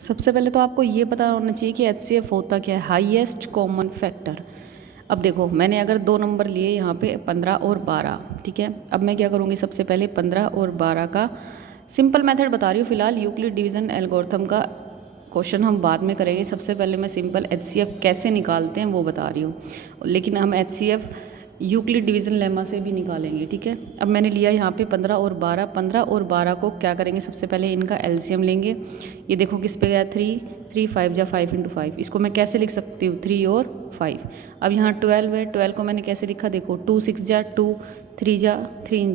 सबसे पहले तो आपको ये पता होना चाहिए कि HCF होता क्या है, हाईएस्ट कॉमन फैक्टर। अब देखो मैंने अगर 2 नंबर लिए यहाँ पे 15 और 12, ठीक है। अब मैं क्या करूँगी, सबसे पहले 15 और 12 का सिंपल मेथड बता रही हूँ फिलहाल, यूक्लिड डिवीज़न एल्गोरिथम का क्वेश्चन हम बाद में करेंगे। सबसे पहले मैं सिंपल HCF कैसे निकालते हैं वो बता रही हूँ, लेकिन हम HCF यूक्लिड डिवीज़न लेमा से भी निकालेंगे, ठीक है। अब मैंने लिया यहाँ पे 15 और 12, 15 और 12 को क्या करेंगे, सबसे पहले इनका एलसीएम लेंगे। ये देखो किस पे गया, 3 5 जा 5 × 5, इसको मैं कैसे लिख सकती हूँ, 3 और 5। अब यहाँ 12 है, 12 को मैंने कैसे लिखा, देखो 2 6 जा 2, 3 जा 3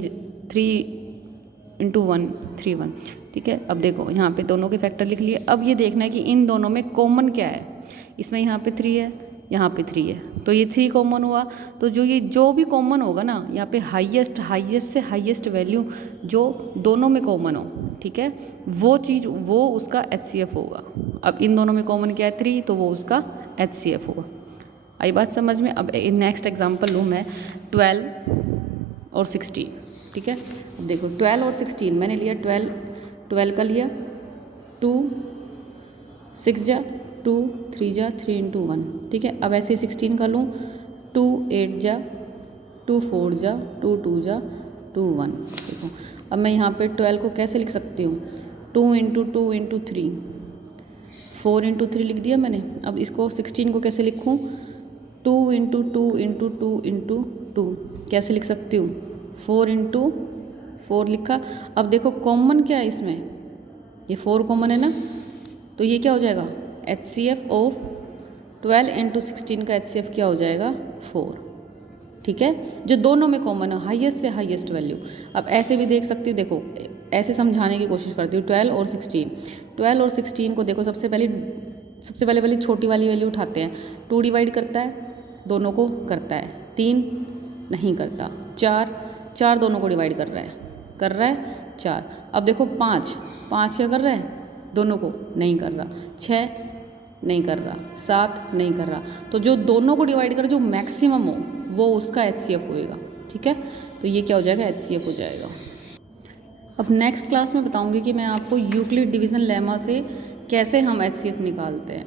× 1 3 1, ठीक है। अब देखो यहाँ पे दोनों के फैक्टर लिख लिए। अब ये देखना है कि इन दोनों में कॉमन क्या है, इसमें यहाँ पे 3 है, यहाँ पे 3 है, तो ये 3 कॉमन हुआ। तो जो भी कॉमन होगा ना, यहाँ पे हाईएस्ट से हाईएस्ट वैल्यू जो दोनों में कॉमन हो, ठीक है, वो चीज़ वो उसका HCF होगा। अब इन दोनों में कॉमन क्या है, 3, तो वो उसका HCF होगा। आई बात समझ में। अब नेक्स्ट एग्जांपल लूँ मैं 12 और 16, ठीक है। अब देखो 12 और 16 मैंने लिया, 12 का लिया, 2 6 जा 2, 3 जा 3 × 1, ठीक है। अब ऐसे 16 का लूँ, 2 8 जा 2 4 जा 2 2 जा 2 1, देखो। अब मैं यहाँ पे 12 को कैसे लिख सकती हूँ, 2 × 2 × 3, 4 × 3 लिख दिया मैंने। अब इसको 16 को कैसे लिखूँ, 2 × 2 × 2 × 2 कैसे लिख सकती हूँ, 4 × 4 लिखा। अब देखो कॉमन क्या है इसमें, ये 4 कॉमन है ना, तो ये क्या हो जाएगा, HCF ऑफ 12 × 16 का HCF क्या हो जाएगा, 4, ठीक है, जो दोनों में कॉमन है, हाईएस्ट से हाईएस्ट वैल्यू। अब ऐसे भी देख सकती हूँ, देखो ऐसे समझाने की कोशिश करती हूँ, 12 और 16 को देखो, सबसे पहले वाली छोटी वाली वैल्यू उठाते हैं। 2 डिवाइड करता है, दोनों को करता है, 3 नहीं करता, 4 दोनों को डिवाइड कर रहा है 4। अब देखो 5 क्या कर रहा है, दोनों को नहीं कर रहा, 6 नहीं कर रहा, 7 नहीं कर रहा। तो जो दोनों को डिवाइड कर जो मैक्सिमम हो वो उसका HCF होएगा, ठीक है। तो ये क्या हो जाएगा, HCF हो जाएगा। अब नेक्स्ट क्लास में बताऊंगी कि मैं आपको यूक्लिड डिवीज़न लेमा से कैसे हम HCF निकालते हैं।